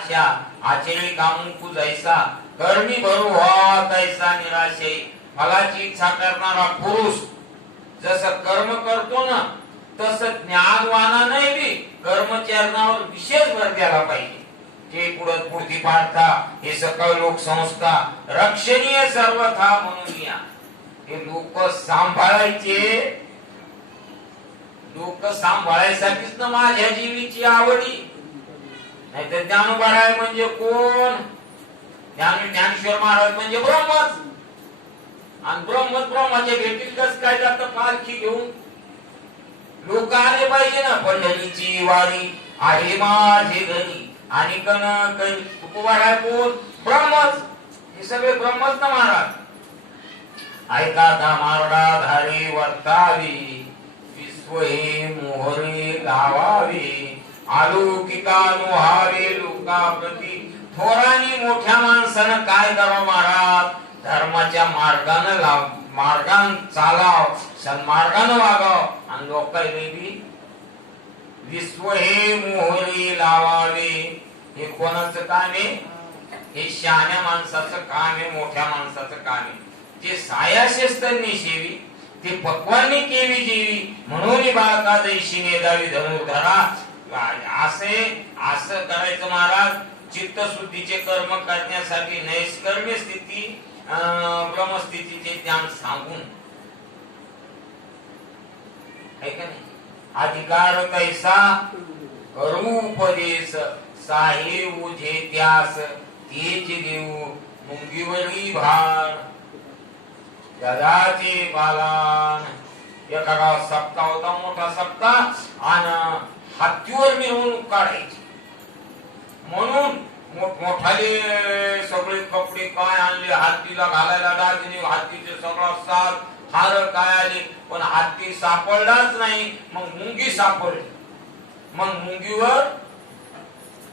आचरी कामुकू जैसा कर्मी भरू व्हा तैसा निराशे. फलाची इच्छा करणारा पुरुष जसं कर्म करतो ना तसं ज्ञानवानाने बी कर्मचरणावर विशेष भर द्यायला पाहिजे. जे पुढती पाडता हे सकळ लोकसंस्था रक्षणीय सर्वथा म्हणून या हे लोक सांभाळायसाठीच ना माझ्या जीवीची आवडी. नाही तर ज्ञानोबाराय म्हणजे कोण? ज्ञानेश्वर महाराज म्हणजे ब्रह्मच. आणि ब्रह्माच्या भेटीत कस काय जात पालखी घेऊन? लोक आले पाहिजे ना. पंढरीची वारी आहे माझे घरी आणि कण उपवाराय कोण? ब्रह्मच. हे सगळे ब्रह्मच ना महाराज. ऐका ता मारडा धारे वर्तावी विश्व हे मोहरे लावावे अलौकिकानुहावे लोकाप्रती. थोरानी मोठ्या माणसानं काय करावं महाराज? धर्माच्या मार्गान चालाव, सन्मार्गानं वागाव आणि लोकांनी बी विश्व हे मोहरी लावावे. हे कोणाचं काम आहे? हे शहाण्या माणसाचं काम आहे, मोठ्या माणसाचं काम आहे. जे सायाशस्त्रांनी शेवी ते पक्वांनी केली जेवी म्हणून बाळका दैशी नेदावी धनुर्धरा. असं करायचं महाराज. चित्तशुद्धीचे कर्म करण्यासाठी नैष्कर्म्य स्थिती ब्रह्मस्थितीचे ज्ञान सांगून अधिकार कैसा करू उपदेश साहे उझे त्यास तेज देऊ मुंगीवरी भार गदाचे बालान. एका गावात सप्ताह होता, मोठा सप्ताह, आणि हत्तीवर मिरवणूक काढायची म्हणून मोठमोठाले सगळे कपडे काय आणले, हत्तीला घालायला दागिने, हत्तीचे सगळा साथ हार काय आले. पण हत्ती सापडलाच नाही. मग मुंगी सापडली. मग मुंगीवर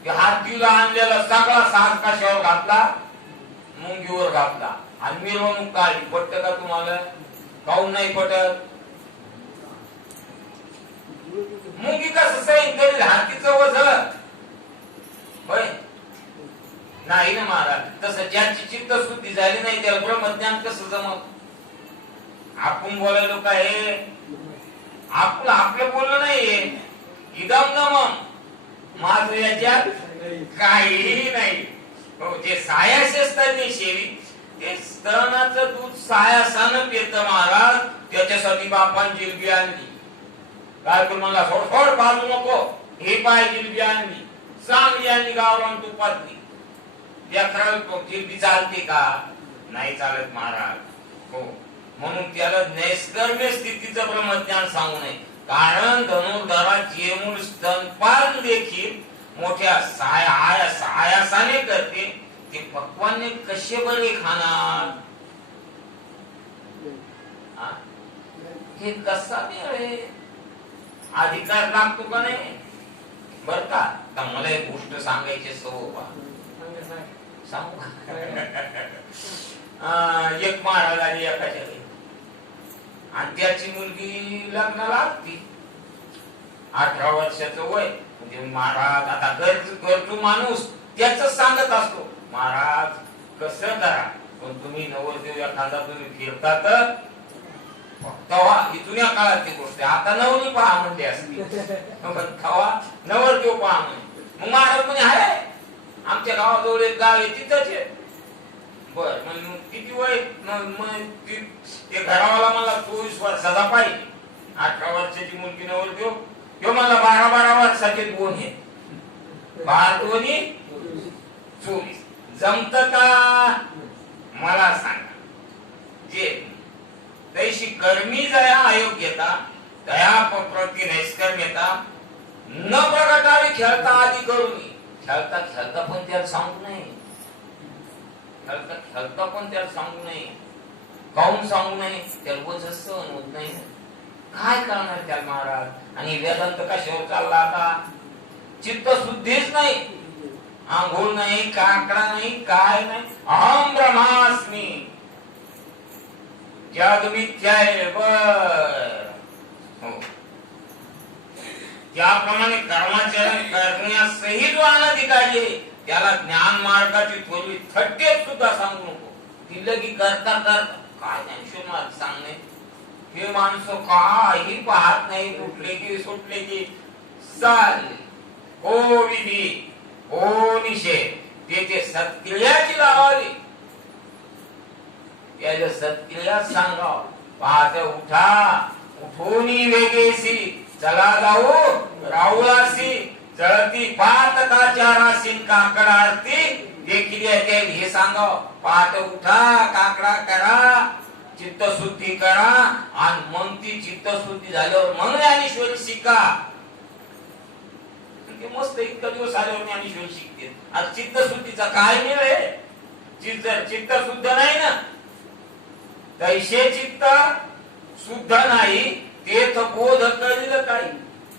हत्तीला आणलेला सगळा साथ कशावर घातला? मुंगीवर घातला आणि मिरवणूक काढली. पटत का तुम्हाला? काऊन नाही पटत? मुंगी कसं सैन करेल हत्तीचं वजन? होय नाही ना महाराज. तसं ज्याची चित्तशुद्धी झाली नाही त्याला ब्रह्मज्ञान कसं जमत? आपण बोलायलो काय? आपलं बोलणं नाहीये. इदम नमम माझं याच्यात काहीही नाही. जे सायाशस्त्रांनी शेवी ते स्तनाचं दूध सायासानं पित महाराज. त्याच्यासाठी बापान जिलबी आणली. काय करून मला सोड पाजू नको, हे पाय जिलबी आणली, चांगली आणली गावरान तुपातली. जिलबी चालते का? नाही चालत महाराज. हो म्हणून त्याला नैष्कर्म्य स्थितीचं ब्रह्मज्ञान सांगू नये. कारण धनुर्धराचे मूळ स्तनपान देखील मोठ्या सायासाने करते. ते पक्वाने कसे बरे खाणार? हे कसा मिळेल? अधिकार लागतो का नाही? बर का? मला एक गोष्ट सांगायची सवय सांगू. एक महाराज आली एकाच्या घरी आणि त्याची मुलगी लग्नाला आली. 18 वर्षाचं वय. म्हणजे महाराज आता गरजू माणूस त्याच सांगत असतो, महाराज कसं करा. पण तुम्ही नवरदेव एखादा तुम्ही फिरता तर तेव्हा ही जुन्या काळातली गोष्ट आहे. आता नवरी पहा म्हणते असते, तेव्हा नवरदेव पहा म्हणे. मग महाराज म्हणे आहे आमच्या गावाजवळ एक गाव आहे तिथंच आहे. बर मग किती वय? ते घरावाला मला 24 वर्षाचा पाहिजे. 18 वर्षाची मुलगी नवरदेव. तो मला 12 वर्षाचे दोन आहे. 12 24 जमत का? मला सांगा. जे तैशी कर्मी जया अयोग्यता दया प्रति नैष्कर्म्यता न प्रगटावे खेळता आधी करून. खेळता पण त्याला सांगू नये. खेळता पण त्याला सांगू नये. काऊन सांगू नये? त्याला बोझ सहन होत नाही. काय करणार त्याला महाराज? आणि वेदांत कशावर चालला आता? चित्तशुद्धीच नाही, आंघोळ नाही, काकडा नाही, काय नाही. अहम ब्रह्मास्मी जगमिथ्याय. बर हो त्याप्रमाणे कर्माचरण करण्यासही जो अनधिकारी त्याला ज्ञान मार्गाची थोडी थट्टेत सुद्धा सांगू नको. ती लगी करता करता काय ज्ञानेश्वर महाराज सांगणे, हे माणसं काही पाहत नाही, कुठले की सुटले की चालले. हो विधी हो निषेध, त्याचे सत्क्रियाची लावावी, त्याच्या सत्क्रिया सांगाव. पहाटे उठा, उठून वेगेसी, चला जाऊ राहुलासी, चळती पात काचारासी, काकडा आरती देखील हे सांगाव. पहाटे उठा, काकडा करा, चित्तशुद्धी करा, आणि मग ती चित्तशुद्धी झाल्यावर मग ज्ञानेश्वरी शिका. ते मस्त इतका दिवस आल्यावर ज्ञानेश्वरी शिकते. आज चित्तशुद्धीचा काय मेळ आहे? चित्त शुद्ध नाही ना, तैसे चित्त शुद्ध नाही, तेथ बोध करील काही.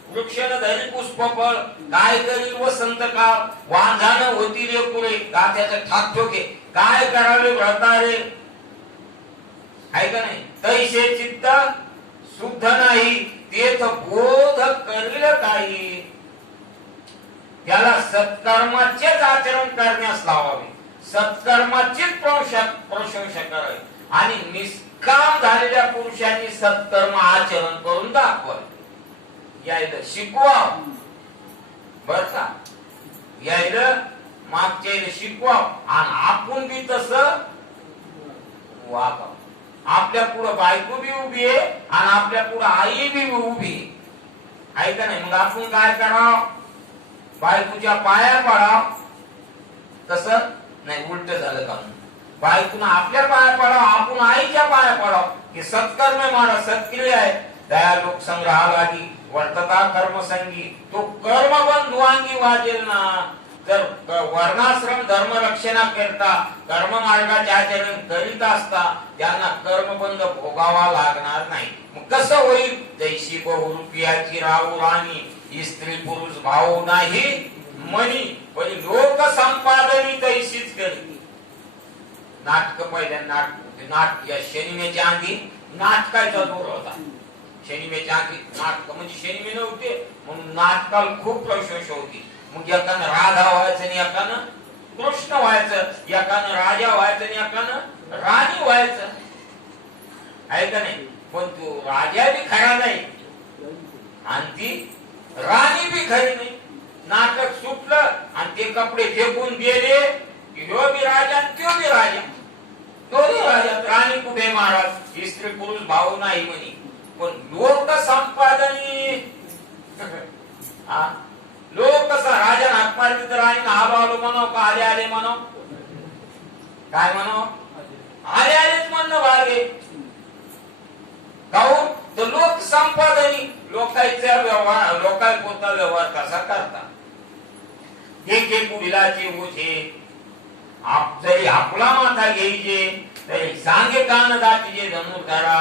वृक्षण धरी पुष्प फळ, काय करील वसंत काळ. वांझान होतील पुरे, गात्याचे ठाक ठोके, काय करावे भ्रतारे. आहे का नाही? तैसे चित्त शुद्ध नाही, तेथ बोध करील काही. त्याला सत्कर्माचेच आचरण करण्यास लावावे, सत्कर्माचीच प्रशंसा करावी, आणि निष्काम झालेल्या पुरुषांनी सत्कर्म आचरण करून दाखवावे. यायला शिकवा बर का, यायला मागच्या शिकवा, आणि आपण बी तसं वागावं. आपल्या पुढे बायको बी उभी आहे, आणि आपल्या पुढे आई बी उभी आहे का नाही? मग आपण काय करावं? बायकोच्या पाया पडाव. तसं नाही, उलट झालं का? बायकोनं आपल्या पाया पडाव, आपण आईच्या पाया पडाव. हे सत्कर्म आहे, मला सत्क्रिया आहे. दया लोक संग्रहा लागी वर्तता कर्मसंगी, तो कर्म बंधुवांगी वाजेल ना. तर वर्णाश्रम धर्म रक्षणा करता कर्म मार्गाचे आचरण करीत असता त्यांना कर्मबंध भोगावा लागणार नाही. मग कसं होईल? जैशी बहुरूपियाची राहू राणी, स्त्री पुरुष भाऊ नाही मनी, पण लोक संपादनी तैशीच करी. नाटक पहिल्या नाटक या शनिमेच्या आधी नाटकाचा जोर होता. शनिमेच्या आधी नाटक म्हणजे शनिमे नव्हते म्हणून नाटकाला खूप प्रशंसा होती. मग एकानं राधा व्हायचं आणि एकानं कृष्ण व्हायचं, एकानं राजा व्हायचं आणि एकानं राणी व्हायचं. आहे का नाही? पण तो राजा बी खरा नाही आणि ती राणी बी खरी नाही. नाटक सुटलं आणि ते कपडे फेकून गेले, ह्यो बी राजा आणि त्यो बी राजा, दोन्ही राजा. राणी कुठे महाराज? स्त्री पुरुष भाऊ नाही म्हणे. पण लोक संपादनी लोक कसा राजा हाक मारली तर राणी आलो आलो म्हणाव का आले आले म्हणाव? काय म्हणाव? आले आलेच म्हणणं भागे. काहून? तर लोक संपादनी, लोकांचा व्यवहार, लोकांचा व्यवहार कसा करता. एके पुढीलाचे ओझे जरी आपला माथा घ्यायचे, तरी सांगे कान दातीचे जणू करा.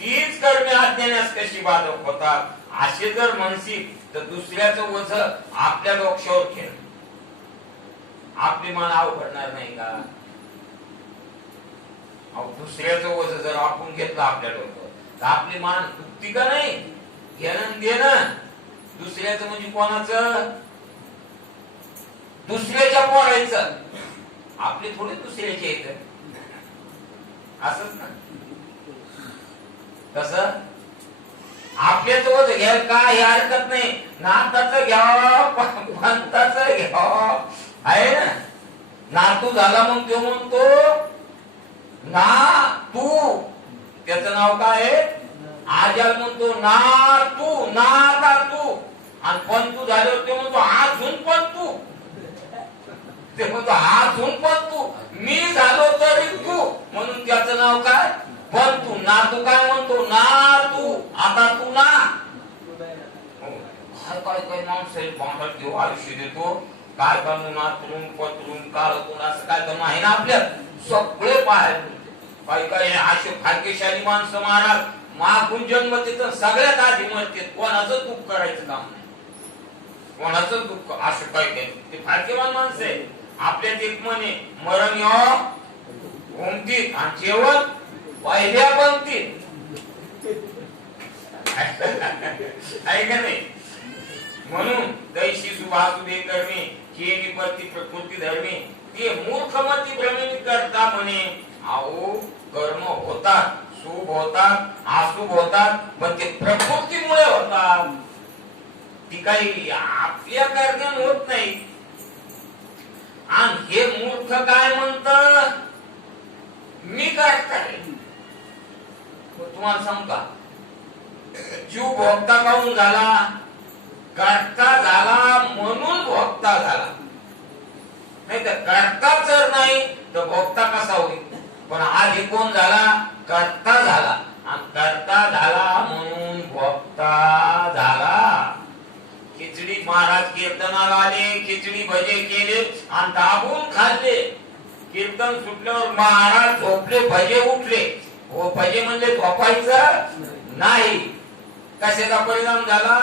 तीच कर्मे अज्ञानास कशी बाधक होतात. असे जर म्हणशील तर दुसऱ्याचं ओझ आपल्या डोक्यावर खेळ. आपली मान अवघडणार नाही का? दुसऱ्याचं ओझ जर आपण घेतलं आपल्या डोक्यावर तर आपली मान दुखती का नाही? घेणं देणं. दुसऱ्याचं म्हणजे कोणाचं? दुसऱ्याच्या पोरायचं. आपली थोडी दुसऱ्याची येत असंच ना. कसं आपल्याच ओझ घ्यायला काही हरकत नाही. नाताचं घ्यावं, पंताचं घ्यावं, आहे ना. नातू झाला मग तो म्हणतो ना तू, त्याचं नाव काय आहे? आजल म्हणतो ना तू, ना आता तू. आणि पंतू झाल्यावर ते म्हणतो अजून पण तू. ते म्हणतो अजून पण तू. मी झालो तरी तू, म्हणून त्याचं नाव काय? पण तू. ना तू काय म्हणतो? ना तू, आता तू ना. काय काय काय माणसं बांधत देऊ आयुष्य देतो. काय करून नातरून पत्रून काळतून असं काय करणं आहे ना आपल्यात. सगळे पाहायला काही काही असे भाग्यशाली माणसं महाराज मागून जन्म तिथं सगळ्यात आधी मरते. कोणाचं दुःख करायचं काम नाही, कोणाचं दुःख. असं काही काही ते भाग्यवान माणसं आहे. आपल्यात एक म्हणे मरण घुमतील आणि जेवण पहिल्या बनतील. आहे का नाही? म्हणून दैशी सुभासुदे करणे केली पती प्रकृती धर्मी ते मूर्खमती भ्रमित करता म्हणे. अहो कर्म होतात, शुभ होतात, अशुभ होतात, पण ते प्रकृतीमुळे होतात. ती काही आपल्या कारणाने होत नाही. आणि हे मूर्ख काय म्हणत, मी करताय. तुम्हाला सांगू का, जीव भोगता काऊन झाला, करता झाला म्हणून भोगता झाला. नाही तर करता जर नाही तर भोगता कसा होईल. पण आधी कोण झाला, करता झाला, आणि करता झाला म्हणून भोगता झाला. खिचडी महाराज कीर्तनाला आले, खिचडी भजे केले आणि दाबून खाल्ले. कीर्तन सुटल्यावर महाराज झोपले, भजे उठले. हो, भजे म्हणजे झोपायचं नाही. कशाचा परिणाम झाला,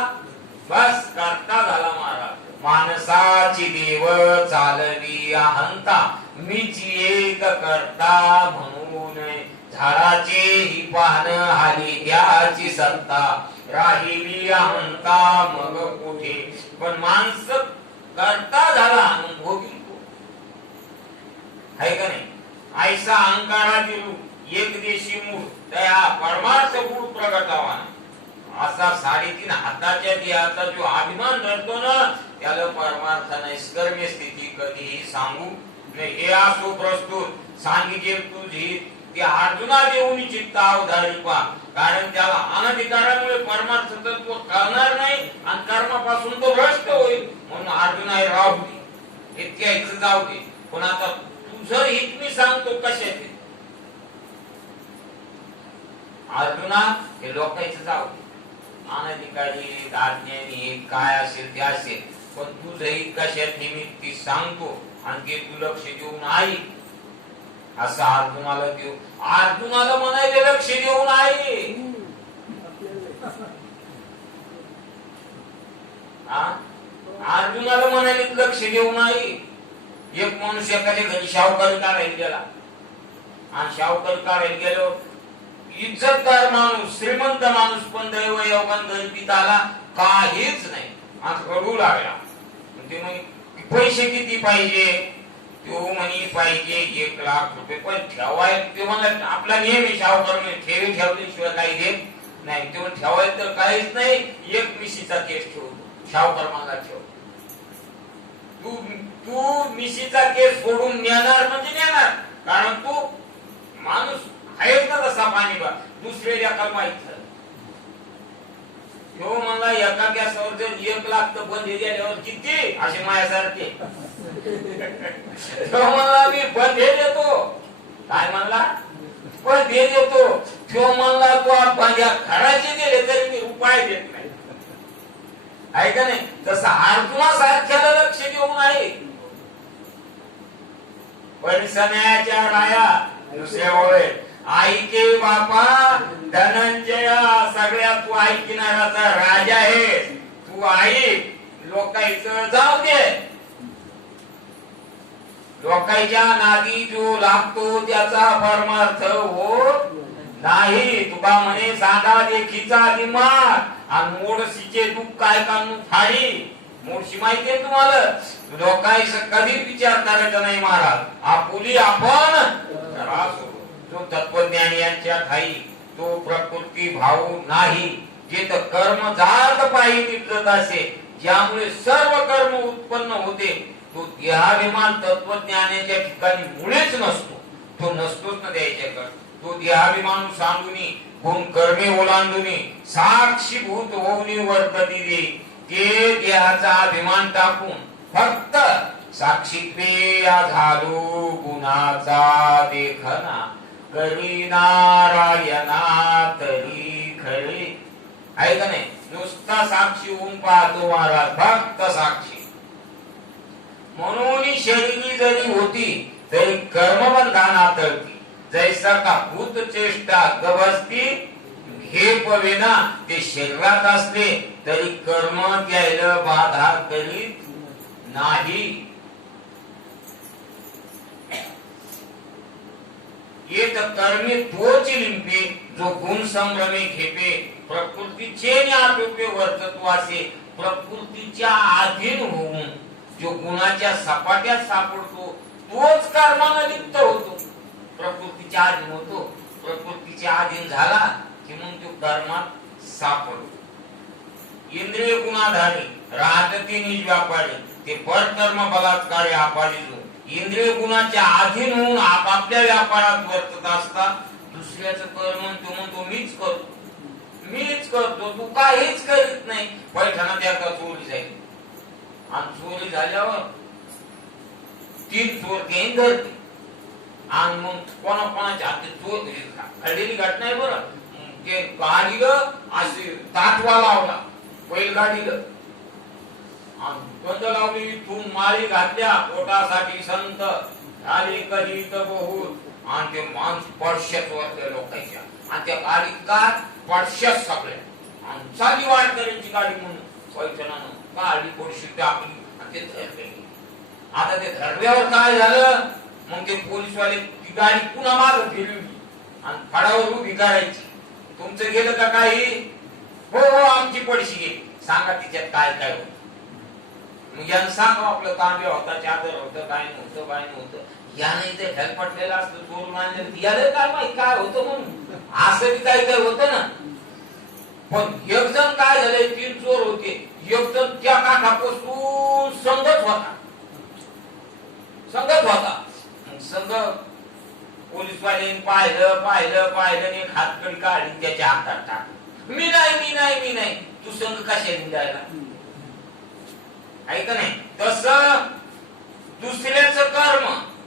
बस करता झाला महाराज. माणसाची देव चालवी अहंता, मीच एक करता म्हणून. झाडाचे ही पान हाली त्याची सत्ता, राहिली अहंता मग कुठे. पण माणस करता झाला आणि भोगी आहे का नाही. ऐसा अहंकारा दिलू एक देशी मूळ त्या परमार्थ गुण प्रगटावा. असा 3.5 हाताच्या देहाचा जो अभिमान धरतो ना, त्याला परमार्थ नैष्कर्म्य स्थिती कधीही सांगू नाही. हे असो प्रस्तुत सांगितले तुझी ते अर्जुना देऊनी चित्त अवधारी पा. कारण त्याला अनधिकारामुळे परमार्थ तत्व कळणार नाही आणि कर्मापासून तो भ्रष्ट होईल. म्हणून अर्जुना हे राहू दे, इतक्या इथं जाऊ दे. पण आता तुझं हित मी सांगतो कशाचे. अर्जुना हे लोकांचं जाऊ दे, अनधिकारी आज्ञेने काय असेल ते असेल, पण तुझं हित कशात निमित्ती सांगतो आणि ते तू लक्ष देऊन आई. असं अर्जुनाला देऊ, अर्जुनाला म्हणायचे लक्ष देऊन आई. अर्जुनाला म्हणाले लक्ष देऊन आई. एक माणूस एखाद्या घरी शाहूकारी काढायला गेला आणि शाहूकारी काढायला गेलो, इज्जतदार माणूस, श्रीमंत माणूस, पण दैव योगान गणपित आला काहीच नाही. आज रडू लागला. ते म्हणे पैसे किती पाहिजे, तो म्हणे पाहिजे 1 लाख रुपये. पण ठेवाय ते म्हणला आपला नियम आहे शाहूकार ठेवी ठेवल्याशिवाय काही देत नाही. ते ठेवायचं तर काहीच नाही, एक मिशीचा केस ठेवतो. शाहूकार मला ठेव, तू मिशीचा केस सोडून नेणार म्हणजे नेणार. कारण तू माणूस आहेच ना तसा पाणी बा. दुसऱ्या माहित झालं तो म्हणला एका गॅसवर जर 1 लाख तर बंद दिल्यावर किती असे माझ्यासारखे. तो म्हणला मी बंद देतो. काय म्हणला, पण देतो. तो म्हणला तू माझ्या घराचे दिले तरी मी रुपये देत नाही. आहे का नाही. तसं अर्जुनासारख्याला लक्ष देऊन आहे. परिसन्याच्या राया दुसऱ्या ओळे ऐके बापा धनंजया, सगळ्या तू ऐकणाराचा राजा आहे. तू ऐक, लोकांचं जाऊ दे. लोकांच्या नादी जो लागतो त्याचा परमार्थ होत नाही. तुका म्हणे सांगा देखीचा दिमाग आणि मोडशीचे तू काय कानू फाडी. मोडशी माहितीये तुम्हाला, लोकांचं कधी विचार करायचा नाही महाराज. आपुली आपण जो तत्वज्ञानी यांच्या ठाई तो प्रकृती भाऊ नाही. जे तर कर्म जात पायी निपजत असे, ज्यामुळे सर्व कर्म उत्पन्न होते, तो देहाभिमान तत्वज्ञानाच्या ठिकाणी मुळेच नसतो. तो नसतोच ना द्यायच्याकडे. तो देहाभिमान सांगूनी गुण कर्मे ओलांडूनी साक्षीभूत होऊनी वर्तती दे. ते देहाचा अभिमान टाकून फक्त साक्षीत्वे झालो गुणाचा देखना. करी नारायणा तरी खरे. आहे का नाही. नुसता साक्षी होऊन पाहतो महाराज, फक्त साक्षी. म्हणून शरीरी जरी होती तरी कर्मबंधाना तळती. जैसा का भूत चेष्टा गवसती हे पवेना. ते शरीरात असले तरी कर्म त्याला बाधा करीत नाही. येत कर्मे तोच लिंपे जो गुण संभ्रमे खेपे. प्रकृतीचे आटोपे वर्तत्व असे प्रकृतीच्या अधीन होऊन जो गुणाच्या सपाट्यात सापडतो तोच कर्मानं लिप्त होतो, प्रकृतीच्या अधीन होतो. प्रकृतीच्या अधीन झाला की मग तो कर्मात सापडतो. इंद्रिय गुणाधारी राहते निज व्यापारी, ते पर कर्म बलात्कारी आपारी जो. इंद्रिय गुणाच्या अधीन होऊन आपापल्या व्यापारात वर्तत असता दुसऱ्याचं कर्म तो म्हणतो मीच करतो, मीच करतो, तू काहीच करीत नाही. पैठणा त्याचा चोरी जाईल आणि चोरी झाल्यावर 3 चोर ते धरते आणि मग कोणाकोणाच्या हाती चोर घडलेली घटना आहे बरं. ते गाडीला अशी ताटवा लावला बैलगाडीला आणि बंद लावली, इथून माळी घातल्या पोटासाठी संत आली कधी तर बहुत आणि ते माणूस पडश्यात वरल्या लोकांच्या आणि त्या गाडीत काय पडश्यात सगळ्या आणि चाली वाट करायची गाडी म्हणून पैठणानं गाडी थोडीशी टाकली आणि ते धरले. आता ते धरल्यावर काय झालं, मग ते पोलीसवाले ती गाडी पुन्हा मागं फिरवली आणि फडावर उभी करायची. तुमचं गेलं का काही? हो हो आमची पडशी गेली. सांगा तिच्यात काय काय होत. मग यानं सांगा आपलं तांबे होता, चादर होतं, काय नव्हतं, काय नव्हतं. यानं इथे हेलपटलेलं असतं, चोर मानलेलं, याला काय माहित काय होतं म्हणून. असं बी काही काही होतं ना. पण एक जण काय झालंय, 3 चोर होते, एक जण त्या काठापासून संगत होता, संगत होता. मग संग पोलीसवाल्याने पाहिलं पाहिलं पाहिलं आणि एक हातकडी काढली त्याच्या हातात टाकली. मी नाही मी नाही मी नाही, तू संघ कशाने द्यायला आहे का नाही. तस दुसऱ्याचं कर्म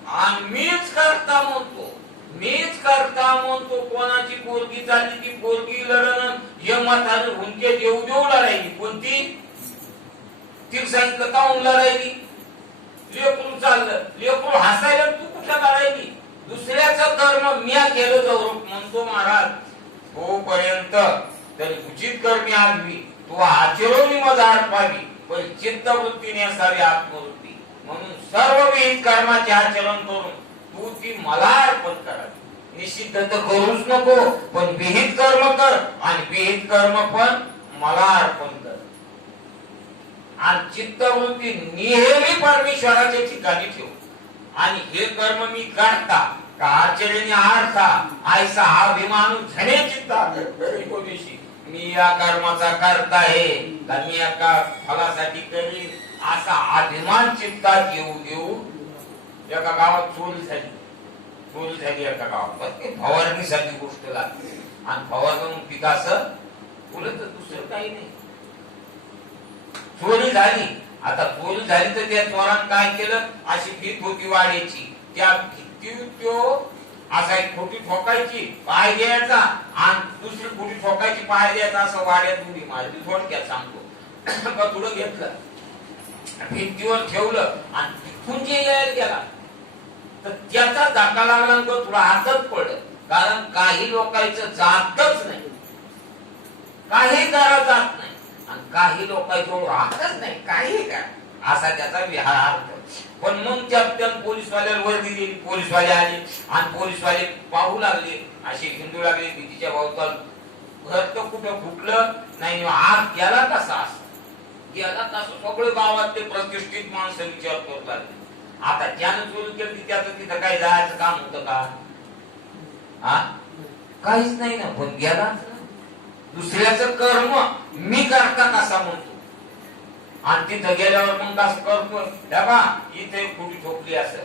आणि मीच करता म्हणतो, मीच करता म्हणतो. कोणाची पोरगी चालली ती पोरगी लढण हे म्हातारे हुंके देऊ देऊ लढायली. कोणती ती सांगितलं काऊन लढायली. लेकरू चाललं, लेकरू हसायला तू कुठं लढायली. दुसऱ्याचं कर्म म्या केलं जाऊ म्हणतो महाराज. तोपर्यंत तरी उचित कर्मी आगवी तू आचरणी मजार पावी, पण चित्तवृत्तीने असावी आत्मवृत्ती. म्हणून सर्व विहित कर्माचे आचरण करून तू ती मला अर्पण करावी. निषिद्ध तर करूच नको, पण विहित कर्म कर आणि विहित कर्म पण मला अर्पण कर. आणि चित्तवृत्ती नेहमी परमेश्वराच्या ठिकाणी ठेव. आणि हे कर्म मी करता का आचरणी आरता ऐसा हा अभिमान झणे चित्ता दिवशी मी या कर्माचा करता आहे का मी एका फलासाठी करीन असा अभिमान चित्तात येऊ देऊ. एका गावात चोरी झाली एका गावात. फवारणीसाठी गोष्ट लागते आणि फवारणी पिकाचं उलट दुसरं काही नाही. चोरी झाली, आता चोरी झाली तर त्या चोरानं काय केलं, अशी भीत होती वाड्याची, त्या भीती तो असा एक खोटी ठोकायची पाय द्यायचा आणि दुसरी खोटी ठोकायची पाय द्यायचा, असं वाड्यात उडी मारली. थोडक्यात सांगतो. थोडं घेतलं भिंतीवर ठेवलं आणि तिथून जे यायला गेला तर त्याचा धक्का लागला तो थोडा हातच पडलं. कारण काही लोकांचं जातच नाही, काही करा जात नाही आणि काही लोकांजवळ राहतच नाही, काही काय असा त्याचा विहार. पण मग त्यात पोलीसवाल्याला वर्दी दिली, पोलीसवाले आले आणि पोलीसवाले पाहू लागले, असे हिंदू लागले भीतीच्या भावताल. घर तर कुठं फुटलं नाही, आग गेला कसा असं गेला कसं. सगळे गावात ते प्रतिष्ठित माणसं विचार करत लागले. आता ज्यानं चोरी केली त्याचं तिथं काही जायचं काम होतं का? हा काहीच नाही ना. पण गेला दुसऱ्याचं कर्म मी करता कसा म्हणतो आणि तिथं गेल्यावर मग कसं करतोय. बा इथे कुठे ठोकली असं,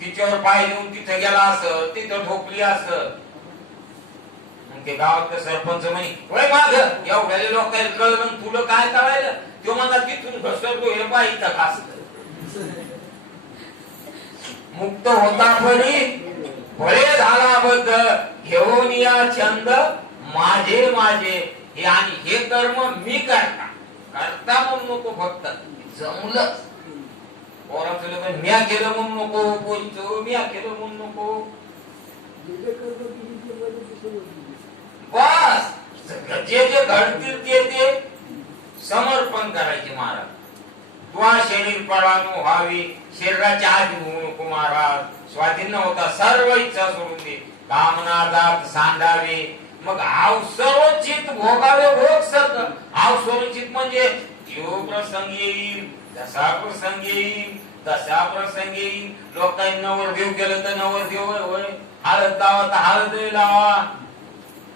तिच्यावर पाय देऊन तिथं गेला असं, तिथं ठोकली असं. मग ते गावातलं सरपंच म्हणे वय माग एवढ्या लोकांना कळलं तुला काय कळायला. तो मला तिथून घसरतो हे बा इथं खास मुक्त होता परी बळे झाला बद्ध घेऊन या छंद माझे माझे हे. आणि हे कर्म मी करता करता म्हणून नको, फक्त जमलं पोराचं लग्न म्या केलं म्हणून नको, पोरीचं म्या केलं म्हणून नको. बस जे जे घडतील ते समर्पण करायचे महाराज. तुझा शरीर परानो व्हावी, शरीराच्या आधी होऊ नको महाराज. स्वाधीन होता सर्व इच्छा सोडून दे, कामना जात सांडावे. मग आव सर्वचित भोगावे भोग सत. आव सर्वचित म्हणजे जो प्रसंग येईल, जसा प्रसंग येईल तसा प्रसंग येईल. लोकांनी नवरदेव केलं तर नवरदेव होय, हळद लावा तर हळद लावा,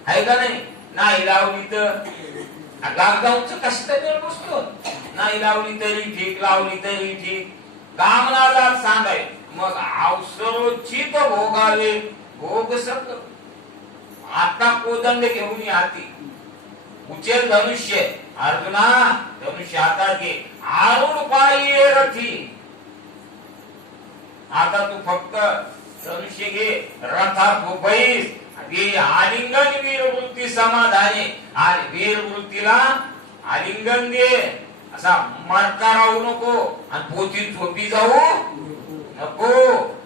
आहे का नाही? नाही लावली तर लॉकडाऊनचं कष्ट बसतो. नाही लावली तरी ठीक, लावली तरी ठीक. कामनाला सांगाय मग अवसरोची तर भोगावे भोग सक. आता कोदंड घेऊन हाती उचल धनुष्य, अर्जुना धनुष्य हातात घे, आरूढ पायी रथी. आता तू फक्त धनुष्य घे, रथात बैस. आलिंगन वीरवृत्ती समाधाने, आणि वीरवृत्तीला आलिंगन दे. असा मरता राहू नको, आणि पोथीत झोपी जाऊ नको,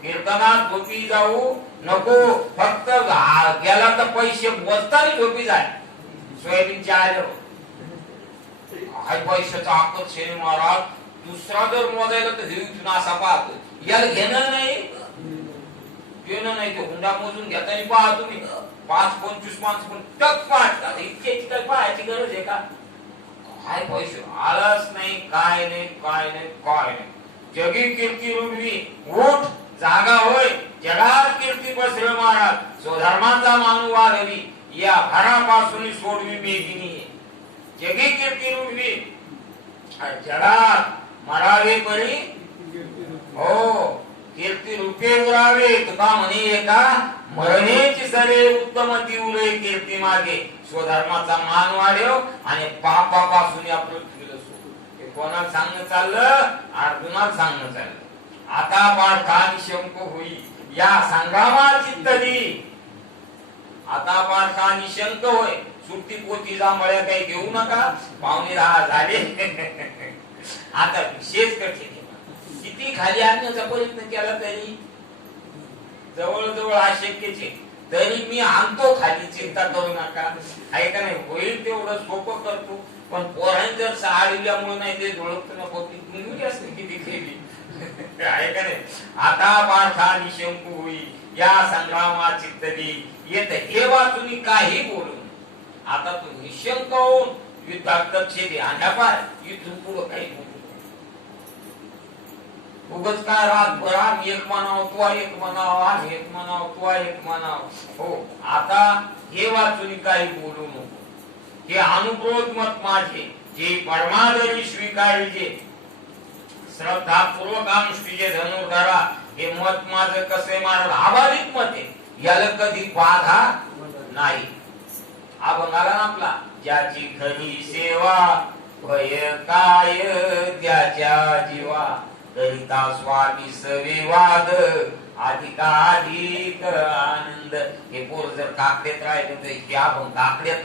कीर्तनात झोपी जाऊ नको. फक्त गेला तर पैसे मोजताना झोपी जाय. सोयाबीनच्या आल्यावर काय पैशाचा आकर्षण महाराज. दुसरा जर मोजायला तर देऊन असा पाहतो, याला घेणं नाही ते हुंडा मोजून घेताना पहा तुम्ही. 5-25 माणसं पण टक पाहतात. इतक्याची काय पाहायची गरज आहे का? काय पैसे आलाच नाही, काय नाही काय नाही काय नाही. जगी कीर्ती रुडवी, उठ जागा होय, जगात कीर्ती पसरे महाराज. स्वधर्माचा मानू वाढवी, या घरापासून सोडवी मेघिनी. जगी कीर्ती रुडवी, जगात मरावे परी हो कीर्ती रूपे उरावे. तुका म्हणे एका मरणेची सरे उत्तम ती उरे कीर्ती मागे. स्वधर्माचा मान वाढव आणि पापापासून या पृथ्वीला सोड. हे कोणाला सांगणं चाललं? अर्जुनाला सांगणं चाललं. आता पार्था निशंक होई या संग्रामात चित्त दी. आता पार्था निशंक होय, सुट्टी पोती जांभळ्या काही घेऊ नका. 9:45 झाले. आता विशेष कठीण किती खाली आणण्याचा प्रयत्न केला तरी जवळजवळ अशक्यचे. तरी मी आणतो खाली, चिंता करू नका. आहे का नाही? होईल तेवढं सोपं करतो. पण पोरांनी जर साडल्यामुळे नाही ते ओळखत नको असते किती केली. आहे का नाही? आता पार्था निशंकू होई या संग्रामात चित्त दी. येत हे वाचून काही बोलून आता तू निशंक होऊन युद्धात लक्ष दे. आणि इथून पुढं काही बोलू उगच काय रातभर आम्ही एक म्हणाव, तू एक म्हणाव, आम्ही एक म्हणाव, तू एक म्हणाव. हो आता हे वाचून काही बोलू नको. हे अनुक्रोध मत माझे, जे परमादरी स्वीकारिजे, श्रद्धापूर्वक अनुष्ठीजे धनुर्धरा. हे मत माझं कसे महाराज आभारित मत आहे, याला कधी बाधा नाही. अभंगाला ना आपला ज्याची खरी सेवा भय काय त्याच्या जीवा. करिता स्वामी सविवाद अधिकाधिक आनंद. हे पोर जर काकड्यात राहिले तर हे आपण काकड्यात